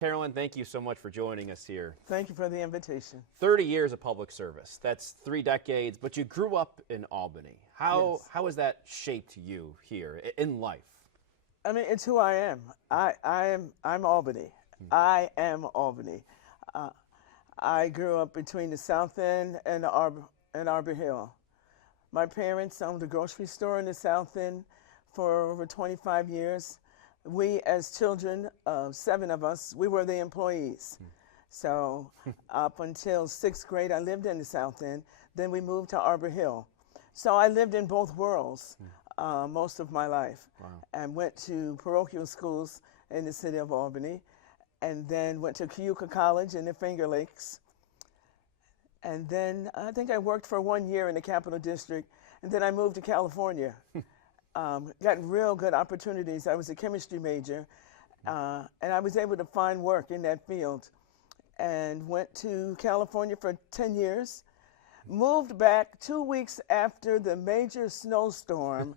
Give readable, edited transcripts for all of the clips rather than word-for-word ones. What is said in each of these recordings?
Carolyn, thank you so much for joining us here. Thank you for the invitation. 30 years of public service. That's 3 decades, but you grew up in Albany. How has that shaped you here in life? I mean, it's who I am. I'm Albany. I am Albany. I grew up between the South End and Arbor Hill. My parents owned a grocery store in the South End for over 25 years. We, as children, 7 of us, we were the employees. So up until 6th grade, I lived in the South End. Then we moved to Arbor Hill. So I lived in both worlds most of my life. Wow. And went to parochial schools in the city of Albany, and then went to Cayuga College in the Finger Lakes. And then I think I worked for 1 year in the Capital District, and then I moved to California. Got real good opportunities. I was a chemistry major, and I was able to find work in that field, and went to California for 10 years. Moved back 2 weeks after the major snowstorm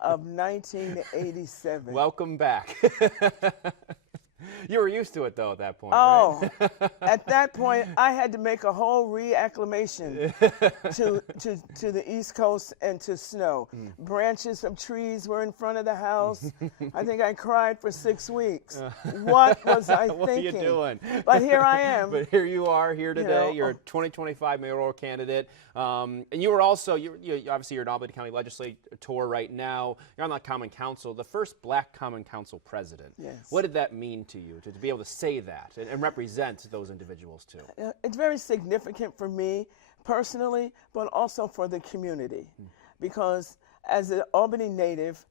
of 1987. Welcome back. You were used to it, though, at that point, Oh, right? at that point, I had to make a whole reacclimation to the East Coast and to snow. Branches of trees were in front of the house. I think I cried for 6 weeks. What was I thinking? What are you doing? But here I am. But here you are, here today. You know, You're a 2025 mayoral candidate. And you were also, obviously, you're an Albany County Legislator right now. You're on the Common Council, the first Black Common Council president. Yes. What did that mean to you, to be able to say that and represent those individuals, too? It's very significant for me personally, but also for the community. Because as an Albany native,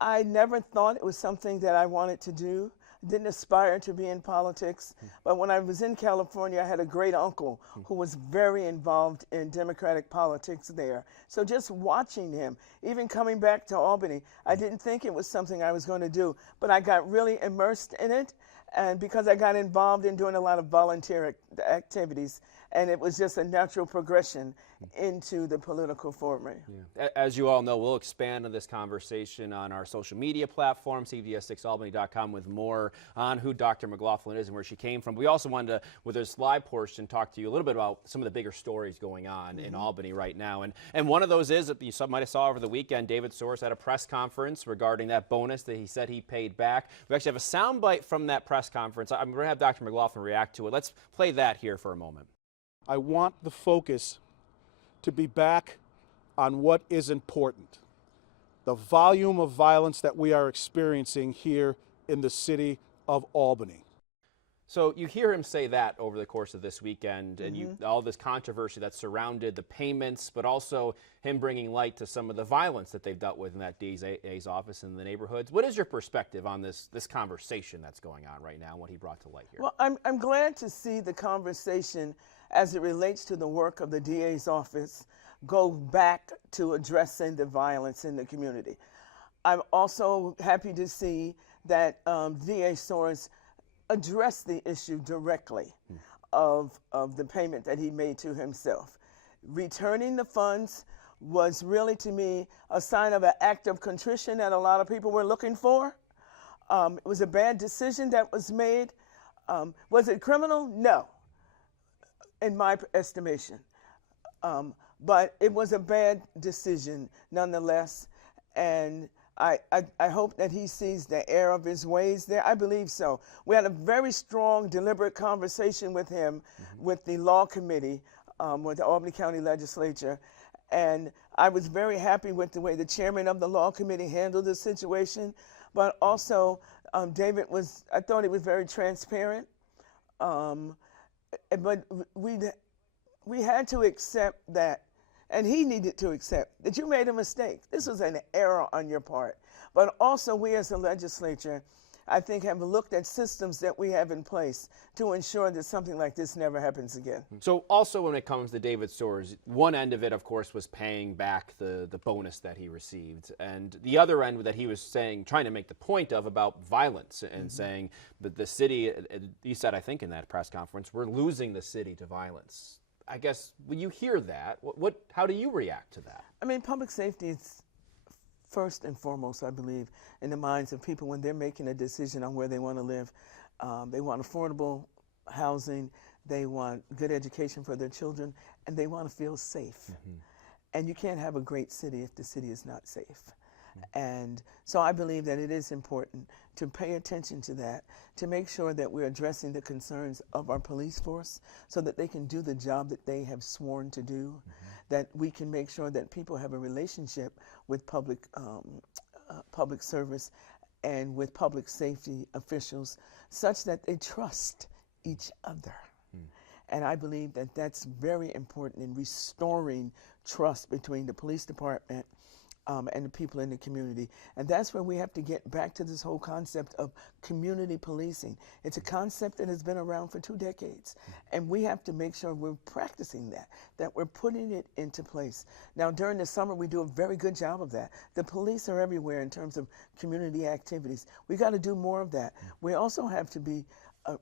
I never thought it was something that I wanted to do. Didn't aspire to be in politics, but when I was in California, I had a great uncle who was very involved in Democratic politics there. So just watching him, even coming back to Albany, I didn't think it was something I was going to do, but I got really immersed in it, and because I got involved in doing a lot of volunteer activities, and it was just a natural progression into the political foray. Yeah. As you all know, we'll expand on this conversation on our social media platform, cbs6albany.com, with more on who Dr. McLaughlin is and where she came from. We also wanted to, with this live portion, talk to you a little bit about some of the bigger stories going on in Albany right now. And one of those is, that you might have saw over the weekend, David Soares had a press conference regarding that bonus that he said he paid back. We actually have a soundbite from that press conference. I'm going to have Dr. McLaughlin react to it. Let's play that here for a moment. I want the focus to be back on what is important. The volume of violence that we are experiencing here in the city of Albany. So you hear him say that over the course of this weekend, and all this controversy that surrounded the payments, but also him bringing light to some of the violence that they've dealt with in that DA's office in the neighborhoods. What is your perspective on this conversation that's going on right now and what he brought to light here? Well, I'm glad to see the conversation as it relates to the work of the DA's office go back to addressing the violence in the community. I'm also happy to see that DA Soares addressed the issue directly of the payment that he made to himself. Returning the funds was really, to me, a sign of an act of contrition that a lot of people were looking for. It was a bad decision that was made. Was it criminal? No, in my estimation. But it was a bad decision nonetheless, and I hope that he sees the error of his ways there. I believe so. We had a very strong, deliberate conversation with him, with the law committee, with the Albany County Legislature, and I was very happy with the way the chairman of the law committee handled the situation, but also David I thought he was very transparent, but we had to accept that, and he needed to accept that you made a mistake. This was an error on your part. But also we as a legislature, I think, have looked at systems that we have in place to ensure that something like this never happens again. So also when it comes to David Soares, one end of it, of course, was paying back the bonus that he received. And the other end that he was trying to make the point of about violence and saying that the city, he said, I think in that press conference, we're losing the city to violence. I guess when you hear that, how do you react to that? I mean, public safety is first and foremost, I believe, in the minds of people when they're making a decision on where they want to live. They want affordable housing. They want good education for their children, and they want to feel safe. And you can't have a great city if the city is not safe. And so I believe that it is important to pay attention to that, to make sure that we're addressing the concerns of our police force so that they can do the job that they have sworn to do, that we can make sure that people have a relationship with public service and with public safety officials such that they trust each other. And I believe that that's very important in restoring trust between the police department and the people in the community. And that's where we have to get back to this whole concept of community policing. It's a concept that has been around for 2 decades. And we have to make sure we're practicing that we're putting it into place. Now, during the summer, we do a very good job of that. The police are everywhere in terms of community activities. We got to do more of that. We also have to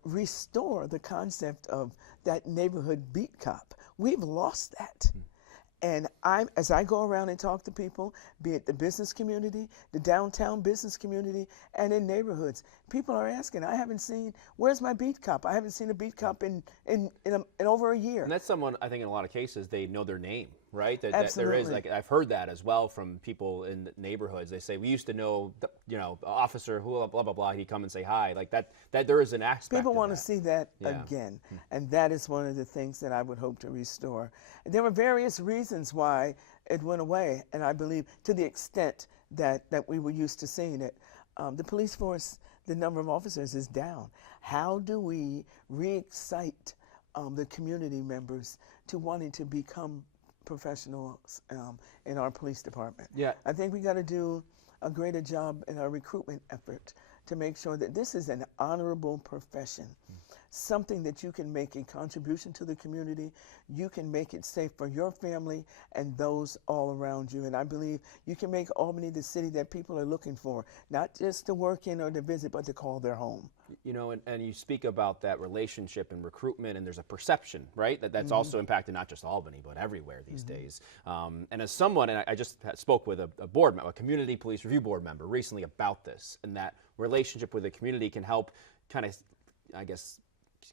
restore the concept of that neighborhood beat cop. We've lost that. And as I go around and talk to people, be it the business community, the downtown business community, and in neighborhoods, people are asking, where's my beat cop? I haven't seen a beat cop in over a year. And that's someone, I think in a lot of cases, they know their name, right? That Absolutely. there is, like, I've heard that as well from people in neighborhoods. They say, we used to know, officer, who, blah, blah, blah, he'd come and say hi. Like that there is an aspect People want to see that again. And that is one of the things that I would hope to restore. And there were various reasons why it went away. And I believe to the extent that we were used to seeing it, the police force, the number of officers is down. How do we re-excite the community members to wanting to become professionals in our police department? Yeah. I think we got to do a greater job in our recruitment effort to make sure that this is an honorable profession, something that you can make a contribution to the community, you can make it safe for your family and those all around you. And I believe you can make Albany the city that people are looking for, not just to work in or to visit, but to call their home. And you speak about that relationship and recruitment, and there's a perception, right? That's also impacted not just Albany, but everywhere these days. And as someone, and I just spoke with a community police review board member recently about this, and that relationship with the community can help kind of, I guess,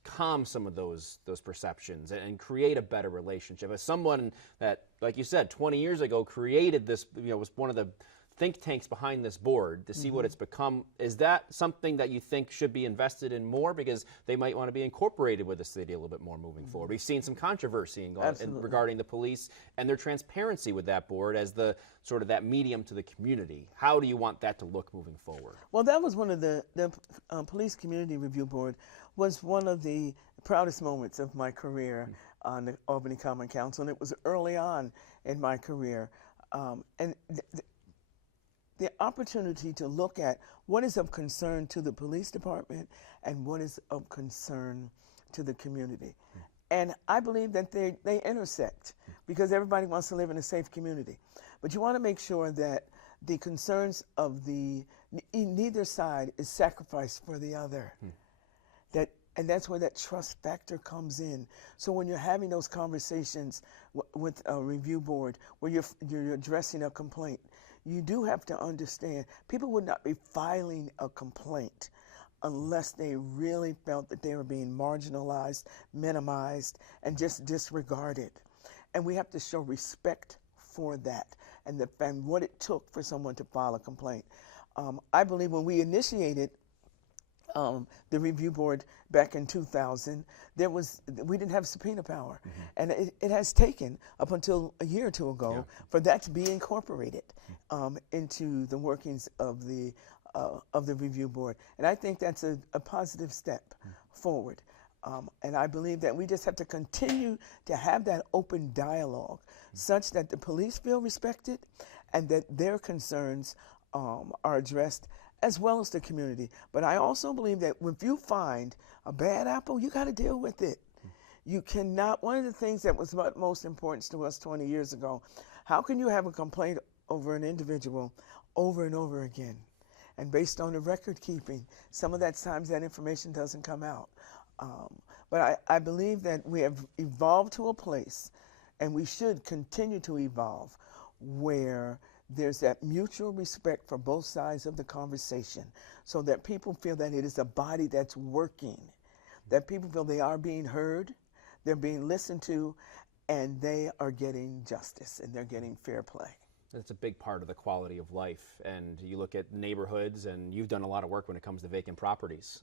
calm some of those perceptions and create a better relationship. As someone that, like you said, 20 years ago created this, was one of the think tanks behind this board to see what it's become. Is that something that you think should be invested in more, because they might want to be incorporated with the city a little bit more moving forward? We've seen some controversy regarding the police and their transparency with that board as the sort of that medium to the community. How do you want that to look moving forward? Well, that was one of the Police Community Review Board was one of the proudest moments of my career on the Albany Common Council, and it was early on in my career. And the opportunity to look at what is of concern to the police department and what is of concern to the community. And I believe that they intersect, because everybody wants to live in a safe community. But you want to make sure that the concerns of neither side is sacrificed for the other. And that's where that trust factor comes in. So when you're having those conversations with a review board where you're addressing a complaint, you do have to understand people would not be filing a complaint unless they really felt that they were being marginalized, minimized, and just disregarded. And we have to show respect for that and what it took for someone to file a complaint. I believe when we initiated the review board back in 2000, we didn't have subpoena power. And it has taken up until a year or two ago for that to be incorporated into the workings of the review board. And I think that's a positive step forward. And I believe that we just have to continue to have that open dialogue such that the police feel respected and that their concerns are addressed, as well as the community. But I also believe that if you find a bad apple, you got to deal with it. You cannot, one of the things that was most important to us 20 years ago, how can you have a complaint over an individual over and over again? And based on the record keeping, some of that times that information doesn't come out. But I believe that we have evolved to a place, and we should continue to evolve, where there's that mutual respect for both sides of the conversation, so that people feel that it is a body that's working, that people feel they are being heard, they're being listened to, and they are getting justice and they're getting fair play. It's a big part of the quality of life. And you look at neighborhoods, and you've done a lot of work when it comes to vacant properties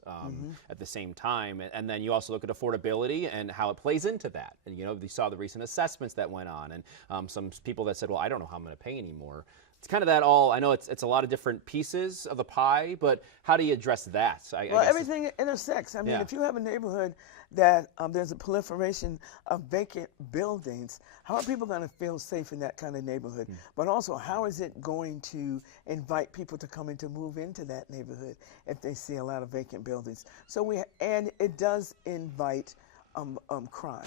at the same time. And then you also look at affordability and how it plays into that. And, you know, you saw the recent assessments that went on, and some people that said, well, I don't know how I'm going to pay anymore. It's kind of that all, I know it's a lot of different pieces of the pie, but how do you address that? I guess everything intersects. I mean, if you have a neighborhood that there's a proliferation of vacant buildings, how are people going to feel safe in that kind of neighborhood? But also, how is it going to invite people to come in to move into that neighborhood if they see a lot of vacant buildings? So and it does invite crime.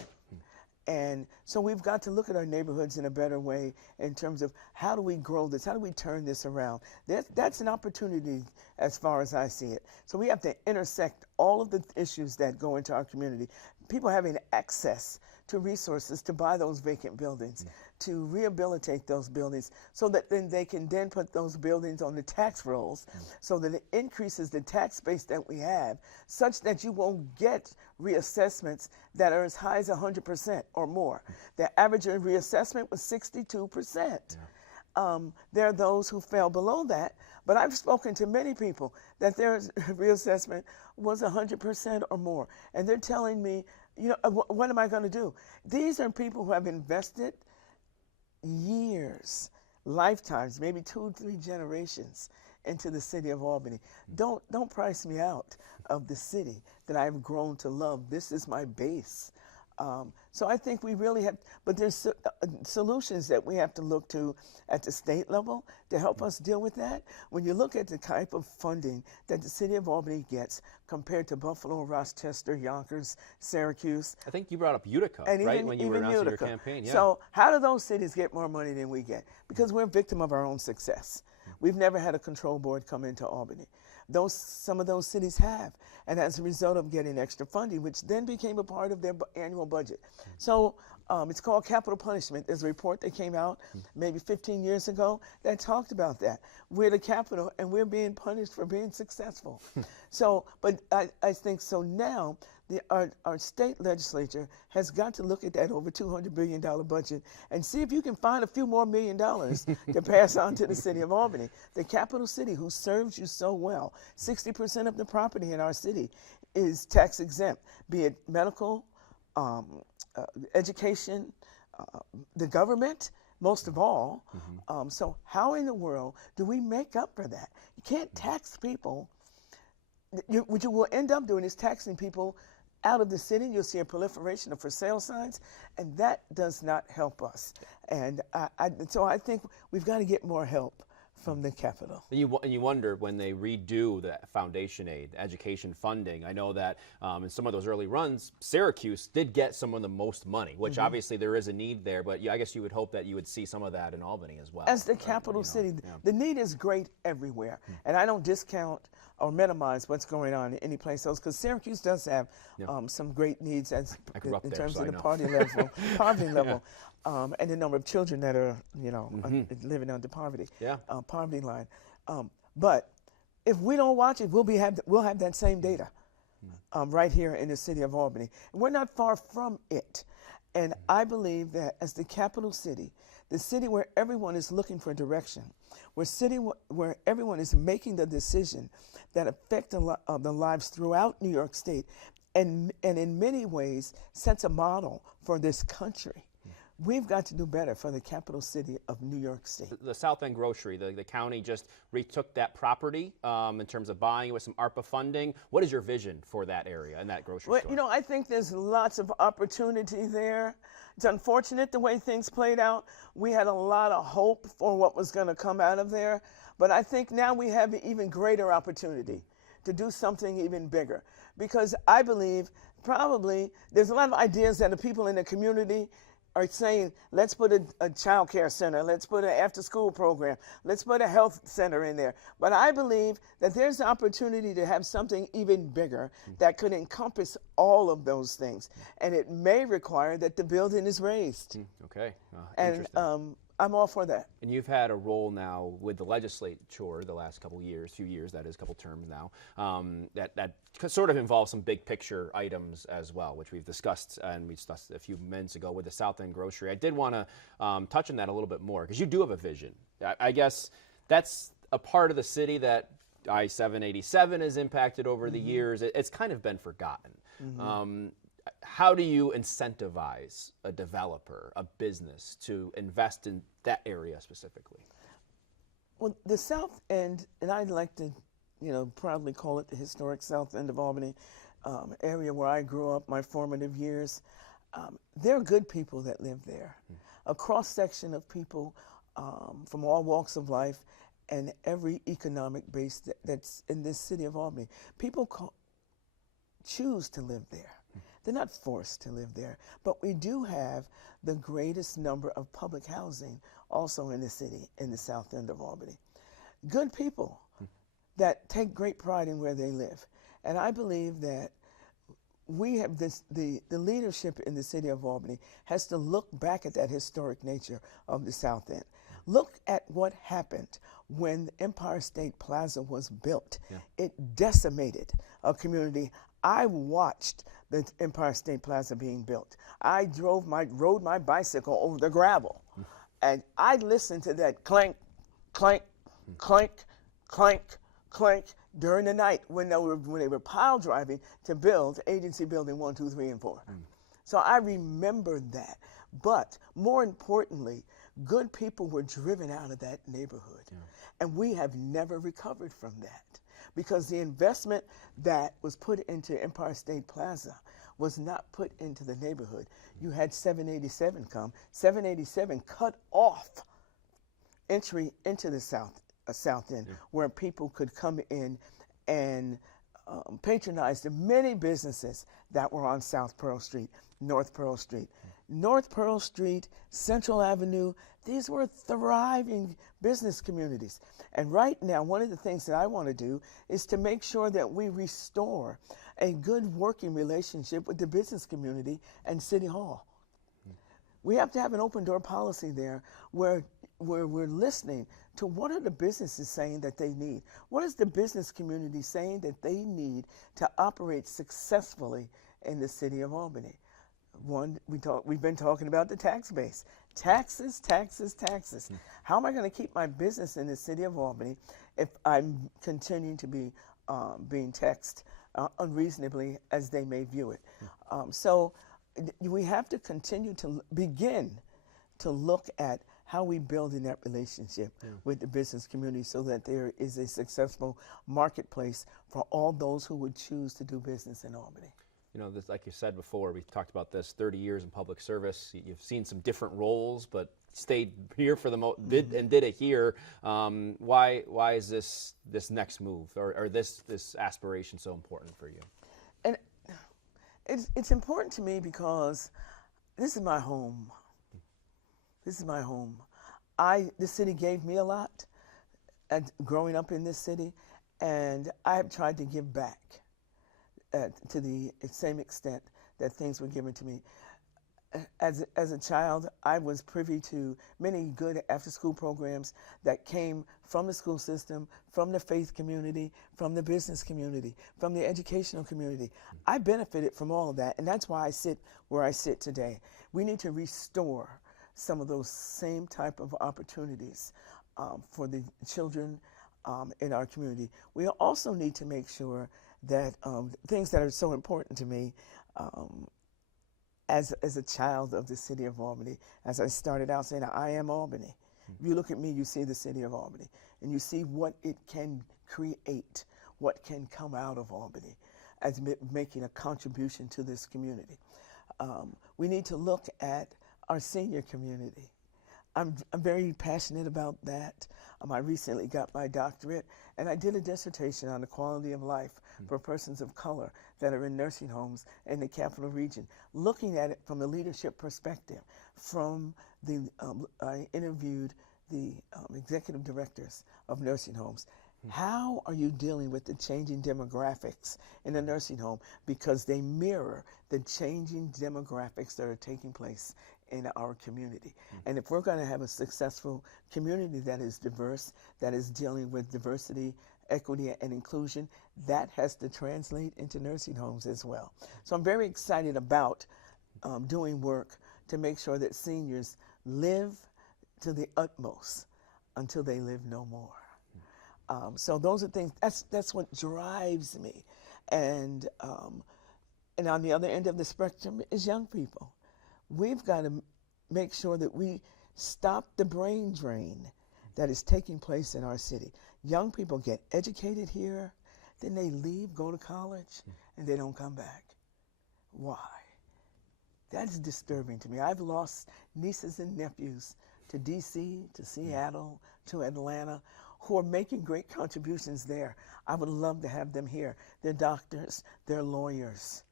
And so we've got to look at our neighborhoods in a better way in terms of how do we grow this? How do we turn this around? That's an opportunity as far as I see it. So we have to intersect all of the issues that go into our community. People having access to resources to buy those vacant buildings, to rehabilitate those buildings, so that then they can then put those buildings on the tax rolls, so that it increases the tax base that we have, such that you won't get reassessments that are as high as 100% or more. The average reassessment was 62%. There are those who fell below that, but I've spoken to many people that their reassessment was 100% or more, and they're telling me, you know, what am I going to do? These are people who have invested years, lifetimes, maybe 2, 3 generations into the city of Albany. Don't price me out of the city that I've grown to love. This is my base. So I think we really have, but there's solutions that we have to look to at the state level to help us deal with that. When you look at the type of funding that the city of Albany gets compared to Buffalo, Rochester, Yonkers, Syracuse. I think you brought up Utica, and right, even, when you were announcing your campaign. Yeah. So how do those cities get more money than we get? Because we're a victim of our own success. We've never had a control board come into Albany. Some of those cities have, and as a result of getting extra funding, which then became a part of their annual budget. So it's called capital punishment. There's a report that came out maybe 15 years ago that talked about that. We're the capital, and we're being punished for being successful. So, but I think so now. Our state legislature has got to look at that over $200 billion budget and see if you can find a few more $1 million to pass on to the city of Albany, the capital city who serves you so well. 60% of the property in our city is tax exempt, be it medical, education, the government, most of all. So how in the world do we make up for that? You can't tax people. What you will end up doing is taxing people out of the city. You'll see a proliferation of for sale signs, and that does not help us. And so I think we've got to get more help from the capital. And you wonder when they redo the foundation aid, education funding. I know that in some of those early runs, Syracuse did get some of the most money, which obviously there is a need there, but I guess you would hope that you would see some of that in Albany as well. As the capital city, the need is great everywhere, and I don't discount or minimize what's going on in any place else, because Syracuse does have some great needs in terms of the poverty level, and the number of children that are living under poverty line. But if we don't watch it, we'll have that same data right here in the city of Albany, and we're not far from it. And I believe that as the capital city, the city where everyone is looking for direction, where everyone is making the decision that affect the lives throughout New York State, and in many ways sets a model for this country. We've got to do better for the capital city of New York State. The South End Grocery, the county just retook that property in terms of buying it with some ARPA funding. What is your vision for that area and that grocery store? You know, I think there's lots of opportunity there. It's unfortunate the way things played out. We had a lot of hope for what was going to come out of there, but I think now we have an even greater opportunity to do something even bigger, because I believe probably there's a lot of ideas that the people in the community are saying, let's put a child care center, let's put an after-school program, let's put a health center in there. But I believe that there's an opportunity to have something even bigger that could encompass all of those things. And it may require that the building is raised. Okay. And I'm all for that. And you've had a role now with the legislature the last few years, that is, couple terms now, that sort of involves some big picture items as well, which we've discussed, and we discussed a few minutes ago with the South End Grocery. I did want to touch on that a little bit more, because you do have a vision. I guess that's a part of the city that I-787 has impacted over the years. It's kind of been forgotten. How do you incentivize a developer, a business, to invest in that area specifically? Well, the South End, and I'd like to, proudly call it the historic South End of Albany, area where I grew up, my formative years. There are good people that live there. A cross-section of people from all walks of life and every economic base that's in this city of Albany. People choose to live there. They're not forced to live there, but we do have the greatest number of public housing also in the city, in the South End of Albany. Good people that take great pride in where they live. And I believe that we have the leadership in the city of Albany has to look back at that historic nature of the South End. Look at what happened when Empire State Plaza was built. It decimated a community. I watched the Empire State Plaza being built. I rode my bicycle over the gravel, and I listened to that clank, clank, clank, clank, clank during the night when they were pile driving to build Agency Building 1, 2, 3, and 4. So I remember that. But more importantly, good people were driven out of that neighborhood, and we have never recovered from that. Because the investment that was put into Empire State Plaza was not put into the neighborhood. You had 787 come. 787 cut off entry into the South End, where people could come in and patronize the many businesses that were on South Pearl Street, North Pearl Street. North Pearl Street, Central Avenue, these were thriving business communities. And right now, one of the things that I want to do is to make sure that we restore a good working relationship with the business community and City Hall. We have to have an open door policy there where we're listening to what are the businesses saying that they need. What is the business community saying that they need to operate successfully in the city of Albany? One, we've been talking about the tax base. Taxes, taxes, taxes. How am I going to keep my business in the city of Albany if I'm continuing to be being taxed unreasonably as they may view it? So we have to continue to begin to look at how we build in that relationship with the business community so that there is a successful marketplace for all those who would choose to do business in Albany. Like you said before, we talked about this, 30 years in public service. You've seen some different roles, but stayed here for the did it here. Why is this next move or this aspiration so important for you? And it's important to me because this is my home. This is my home. The city gave me a lot growing up in this city, and I have tried to give back to the same extent that things were given to me. As a child, I was privy to many good after-school programs that came from the school system, from the faith community, from the business community, from the educational community. I benefited from all of that, and that's why I sit where I sit today. We need to restore some of those same type of opportunities for the children in our community. We also need to make sure that things that are so important to me as a child of the city of Albany, as I started out saying, I am Albany. If you look at me, you see the city of Albany, and you see what it can create, what can come out of Albany as making a contribution to this community. We need to look at our senior community. I'm very passionate about that. I recently got my doctorate, and I did a dissertation on the quality of life for persons of color that are in nursing homes in the Capital Region, looking at it from the leadership perspective. I interviewed the executive directors of nursing homes, How are you dealing with the changing demographics in a nursing home? Because they mirror the changing demographics that are taking place in our community. And if we're going to have a successful community that is diverse, that is dealing with diversity, equity, and inclusion, that has to translate into nursing homes as well. So I'm very excited about doing work to make sure that seniors live to the utmost until they live no more. So those are things, that's what drives me. And on the other end of the spectrum is young people. We've got to make sure that we stop the brain drain that is taking place in our city. Young people get educated here, then they leave, go to college, and they don't come back. Why? That's disturbing to me. I've lost nieces and nephews to DC, to Seattle, to Atlanta, who are making great contributions there. I would love to have them here. They're doctors, they're lawyers,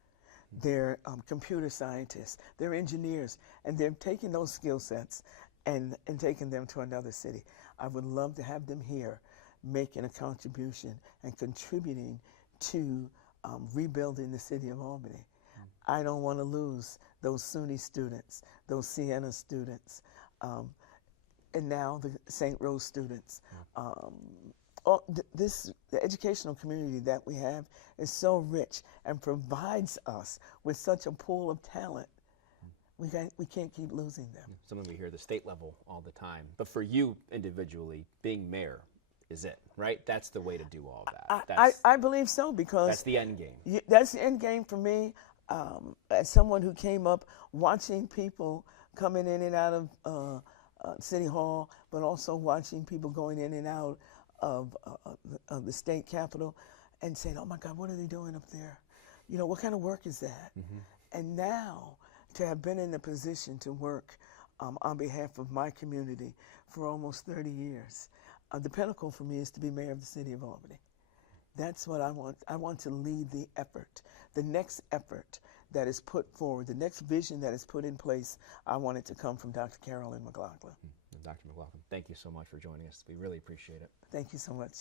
they're computer scientists, they're engineers, and they're taking those skill sets and taking them to another city. I would love to have them here making a contribution and contributing to rebuilding the city of Albany. I don't want to lose those SUNY students, those Siena students, and now the St. Rose students. The educational community that we have is so rich and provides us with such a pool of talent. We can't keep losing them. Some of you hear the state level all the time, but for you individually, being mayor is it, right? That's the way to do all of that. I believe so, because that's the end game. That's the end game for me. As someone who came up watching people coming in and out of City Hall, but also watching people going in and out of the state capitol and saying, oh my God, what are they doing up there? You know, what kind of work is that? And now to have been in the position to work on behalf of my community for almost 30 years, the pinnacle for me is to be mayor of the city of Albany. That's what I want. I want to lead the effort, the next effort that is put forward, the next vision that is put in place. I want it to come from Dr. Carolyn McLaughlin. Dr. McLaughlin, thank you so much for joining us. We really appreciate it. Thank you so much.